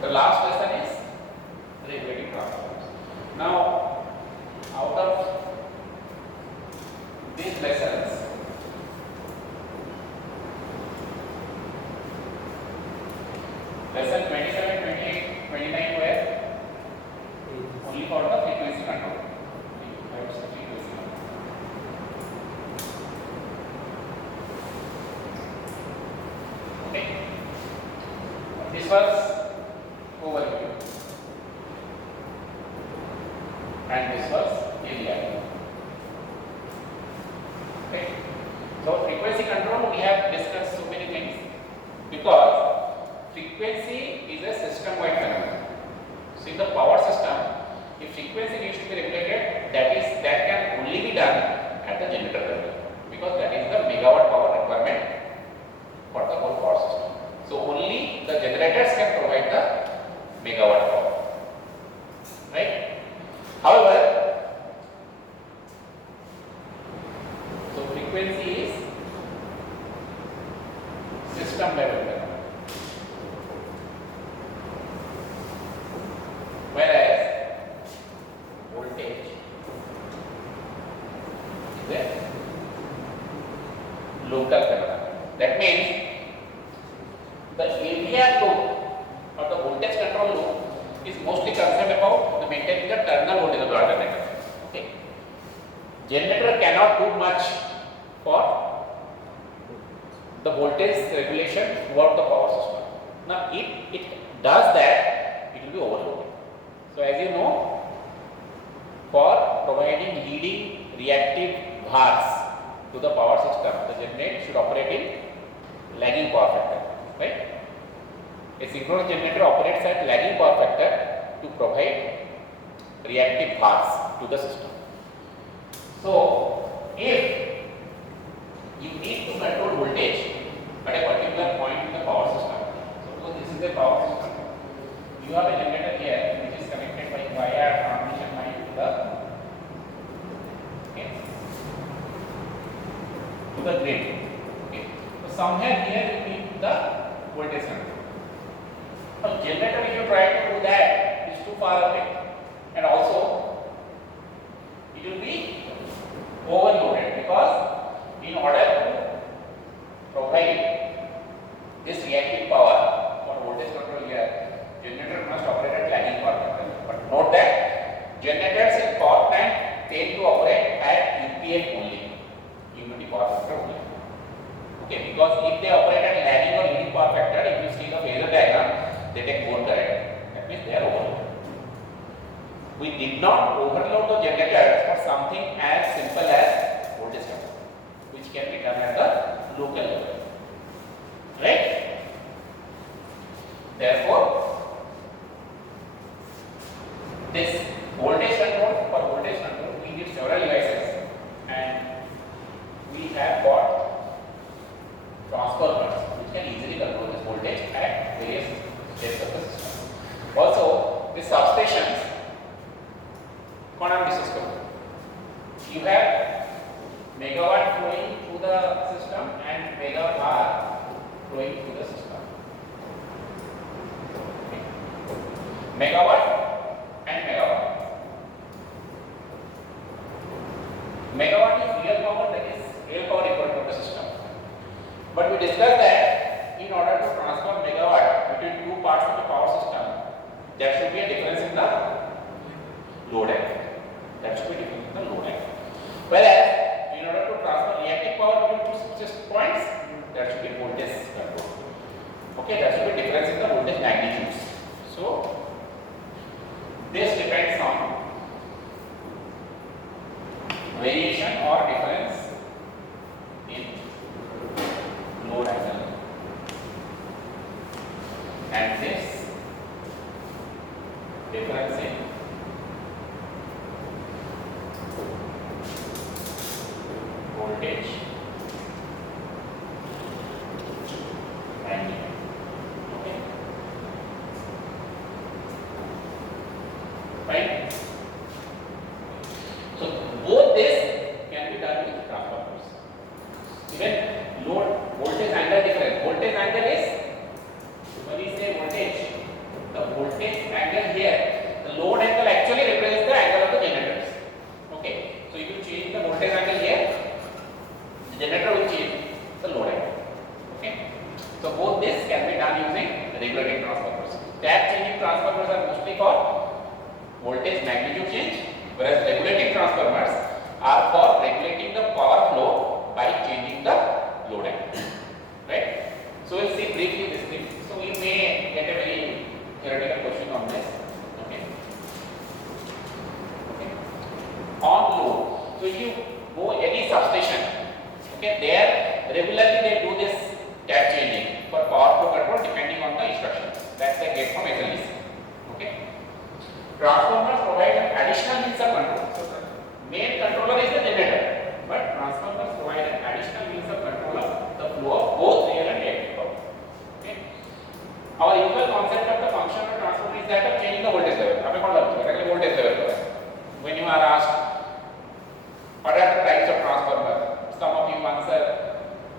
The last lesson is regulating transformers. Now, out of these lessons, lesson 27, 28, 29 were only for the frequency control. Okay. This was overview and this was area. Okay. So frequency control, we have discussed so many things because frequency is a system-wide phenomenon. So in the power system, if frequency needs to be regulated, that can only be done at the generator level because that is the megawatt power requirement for the whole power system. So only the generators can provide the megawatt power, right? However, so frequency is system level phenomenon. Whereas voltage is a local phenomenon. That means the area loop or the voltage control loop is mostly concerned about the maintaining the terminal voltage of the alternator. Okay. Generator cannot do much for the voltage regulation throughout the power system. Now, if it does that, it will be overloaded. So as you know, for providing leading reactive bars to the power system, the generator should operate in lagging power factor, right? A synchronous generator operates at lagging power factor to provide reactive bars to the system. So if you need to control voltage at a particular point in the power system, suppose this is a power system, you have a generator here which is connected by via transmission line to the grid. Okay. So somewhere here you need the voltage control. Now generator, if you try to do that, is too far away, and also it will be overloaded because in order to provide this reactive power for voltage control here, generator must operate at lagging power factor. But note that generators in power plant tend to operate at UPF only, unity power factor only. Okay, because if they operate at lagging or leading power factor, if you see the phasor diagram, they take more current. That means they are overloaded. We did not overload the generators for something as simple as voltage control, which can be done at the local level. Right? Therefore, this voltage control, for voltage control, we need several devices, and we have got transformers which can easily control this voltage at various steps of the system. Also, these substations, you have megawatt flowing through the system and megavar flowing through the system. Okay. Megawatt and megawatt. Megawatt is real power, that is real power equal to the system. But we discussed that in order to transfer megawatt between two parts of the power system, there should be a difference in the load angle. That should be different in the load angle. Whereas, in order to transfer reactive power between two system points, there should be voltage control. Okay, there should be difference in the voltage magnitudes. So, this depends on variation or difference in load angle, and this difference in voltage magnitude. Okay, right? So both this can be done with transformers. Even load voltage angle difference. Voltage angle is, when we say voltage, both this can be done using regulating transformers. Tap changing transformers are mostly for voltage magnitude change, whereas regulating transformers are for regulating the power flow by changing the load angle. Right? So we'll see briefly this thing. So we may get a very theoretical question on this. Okay. Okay. On load. So if you go any substation, okay, there regularly they do this tap changing for power flow control depending on the instructions that they get from SLDC. Okay. Transformers provide an additional means of control. So the main controller is the generator, but transformers provide an additional means of control of the flow of both real and reactive power. Okay. Our usual concept of the function of transformer is that of changing the voltage level. आपने कौन लगा? exactly voltage level. When you are asked what are the types of transformer, some of you answer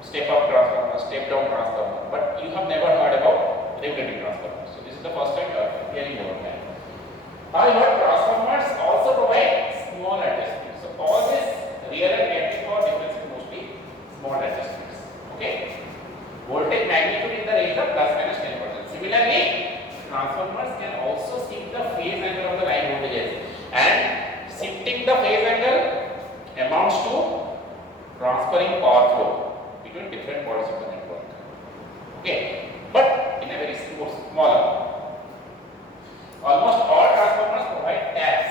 step up transformer, step down transformer, but you have never heard about regulating transformer. So this is the first time you are hearing about that. However, transformers also provide small adjustments. So all this real and reactive power difference is mostly small adjustments. Okay. Voltage magnitude in the range of plus minus 10%. Similarly, transformers can also shift the phase angle of the line voltages, and shifting the phase angle amounts to transferring power flow between different parts of the network. Okay, but in a very small amount. Almost all transformers provide taps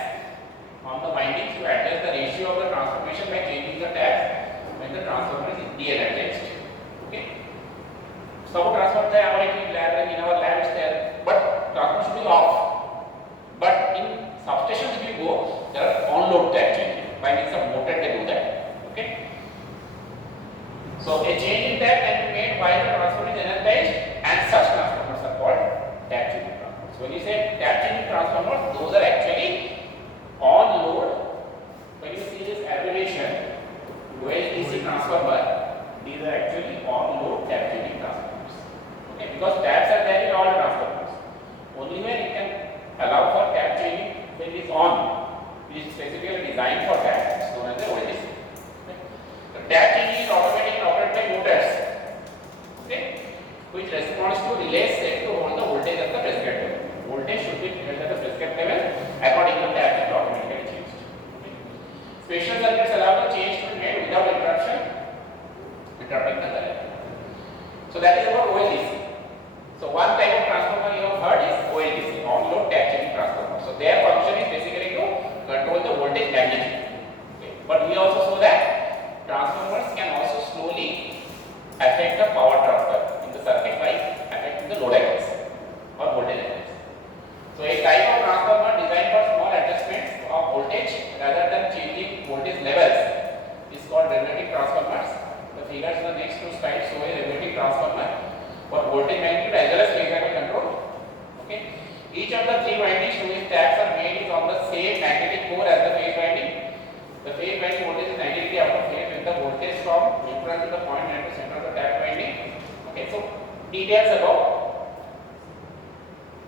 on the windings to adjust the ratio of the transformation by changing the taps when the transformer is de-energized. Okay. Some transformers are in our lab is there, but transformer should be off. But in substations, if you go, there are on-load tap changing. By means of motor, they do that. Okay. So a change in tap can be made while the transformer is energized, and such transformers are called tap changing transformers. So when you say tap changing transformers, those are actually on load. When you see this abbreviation, OLTC transformer, these are actually on load tap changing transformers. Okay, because taps are there in all transformers. Only when it can allow for tap changing when it is on, which is specifically designed for tap, it's known as the OLTC. Okay. The tap changing is automatic and operated by motors, okay, which responds to relays set to hold the voltage at the prescribed level. Voltage should be held at the prescribed level according to the tap is automatically changed. Okay. Special circuits allow the change to be made without interrupting the current. So that is about OLTC. So one type of transformer you have heard is OLTC, on-load tap changing transformer. So their function is basically to control the voltage magnitude. Okay. But we also saw that transformers can also slowly affect the power transfer in the circuit by affecting the load angles or voltage angles. So a type of transformer designed for small adjustments of voltage rather than changing voltage levels is called regulating transformers. The figures in the next two slides show a regulating transformer for voltage magnitude as well as phase angle control. Okay. Each of the three windings to which taps are made is on the same magnetic core as the phase winding. The phase winding voltage is 90 degree out of phase with the voltage from neutral to the point near the center of the tap winding. Okay, so details about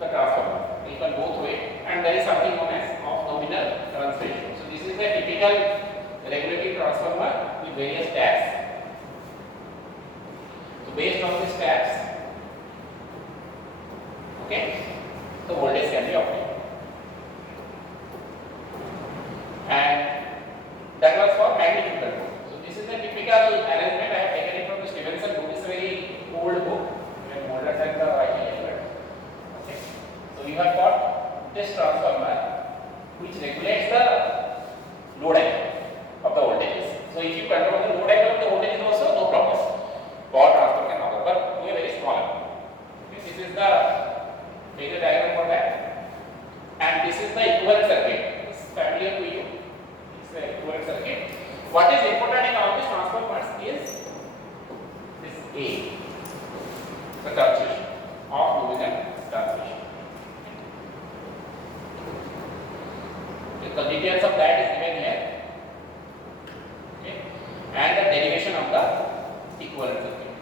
the transformer. You can go through it, and there is something known as off-nominal turns ratio. So this is a typical regulating transformer with various taps. So based on these taps, okay, the voltage can be obtained. And that was for magnitude control. So this is a typical arrangement. I have taken it from the Stevenson book. It's a very old book, even older than the IEL. Okay. So you have got this transformer which regulates the load angle of the voltages. So if you control the load angle of the voltages also, no problem. Power transfer can occur, but to a very small amount. Okay. This is the phasor diagram for that. And this is the equivalent circuit. It's familiar to you. Equivalent circuit. What is important in all these transformers is this A, the transmission of luminance transmission. Okay. The details of that is given here. Okay. And the derivation of the equivalent circuit.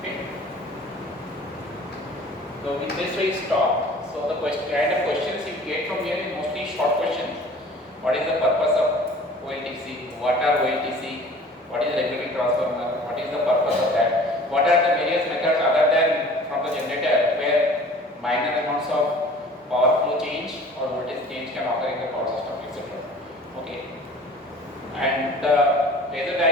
Okay. So with this we stop. So the kind of questions you get from here is mostly short questions. What is the purpose of OLTC? What are OLTC? What is regulating transformer? What is the purpose of that? What are amounts of power flow change or voltage change can occur in the power system, etc. Okay. And the phasor diagram